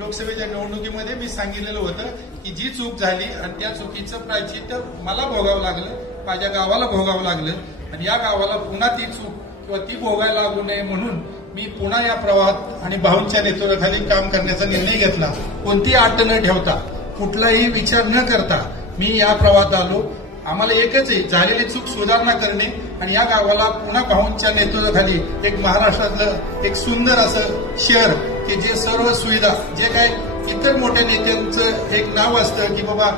लोकसभेच्या निवडणुकीमध्ये मी सांगितलेलं होतं की जी चूक झाली आणि त्या चुकीचं प्रायश्चित्त मला भोगावं लागलं, माझ्या गावाला भोगावं लागलं आणि या गावाला पुन्हा ती चूक किंवा ती भोगायला लागू नये म्हणून मी पुन्हा या प्रवाहात आणि भाऊंच्या नेतृत्वाखाली काम करण्याचा निर्णय घेतला. कोणती अट न ठेवता, कुठलाही विचार न करता मी या प्रवाहात आलो. आम्हाला एकच आहे, झालेली चूक सुधारणा करणे आणि या गावाला पुन्हा भाऊंच्या नेतृत्वाखाली एक महाराष्ट्रातलं एक सुंदर असं शहर की जे सर्व सुविधा, जे काय इतर मोठ्या नेत्यांचं एक नाव असतं की बाबा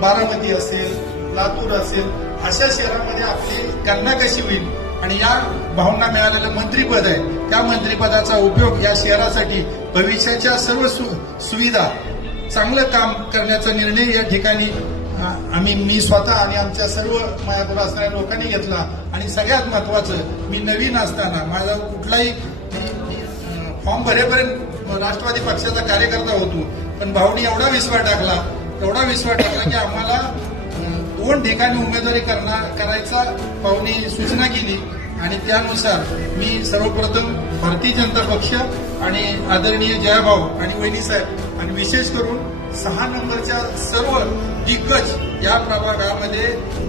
बारामती असेल, लातूर असेल, अशा शहरामध्ये आपली गणना कशी होईल आणि या भाऊंना मिळालेलं मंत्रीपद आहे, त्या मंत्रिपदाचा उपयोग या शहरासाठी भविष्याच्या सर्व सुविधा चांगलं काम करण्याचा निर्णय या ठिकाणी मी स्वतः आणि आमच्या सर्व माझ्याबरोबर असणाऱ्या लोकांनी घेतला. आणि सगळ्यात महत्वाचं, मी नवीन असताना माझा कुठलाही फॉर्म भरेपर्यंत राष्ट्रवादी पक्षाचा कार्यकर्ता होतो, पण भाऊनी एवढा विश्वास टाकला की आम्हाला 2 ठिकाणी उमेदवारी करायचा भाऊनी सूचना केली आणि त्यानुसार मी सर्वप्रथम भारतीय जनता पक्ष आणि आदरणीय जयाभाऊ आणि वहिनीसाहेब आणि विशेष करून 6 नंबरच्या सर्व दिग्गज या प्रभागामध्ये,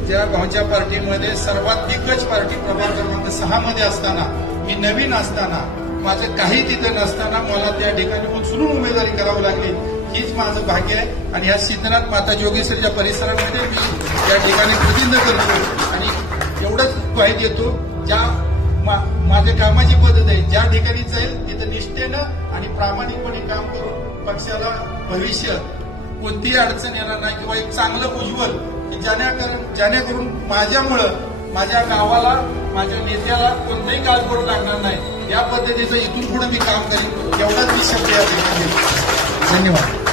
ज्या भाऊच्या पार्टीमध्ये सर्वात दिग्गज पार्टी प्रभाग क्रमांक 6 मध्ये असताना, मी नवीन असताना, माझं काही तिथं नसताना मला त्या ठिकाणी उचलून उमेदवारी करावी लागली. हीच माझं भाग्य आहे आणि या सिद्धनाथ माता जोगेश्वरच्या परिसरामध्ये मी या ठिकाणी प्रतिनिधित्व करतो आणि एवढंच ग्वाही देतो, ज्या माझ्या कामाची पद्धत आहे, ज्या ठिकाणी जाईल तिथं निष्ठेनं आणि प्रामाणिकपणे काम करून पक्षाला भविष्य कोणतीही अडचण येणार नाही किंवा एक चांगलं उज्ज्वल जेणेकरून माझ्यामुळं माझ्या गावाला, माझ्या नेत्याला कोणताही काळ करू लागणार नाही, या पद्धतीचं इथून पुढे मी काम करीन, एवढाच मी शब्द या ठिकाणी. धन्यवाद.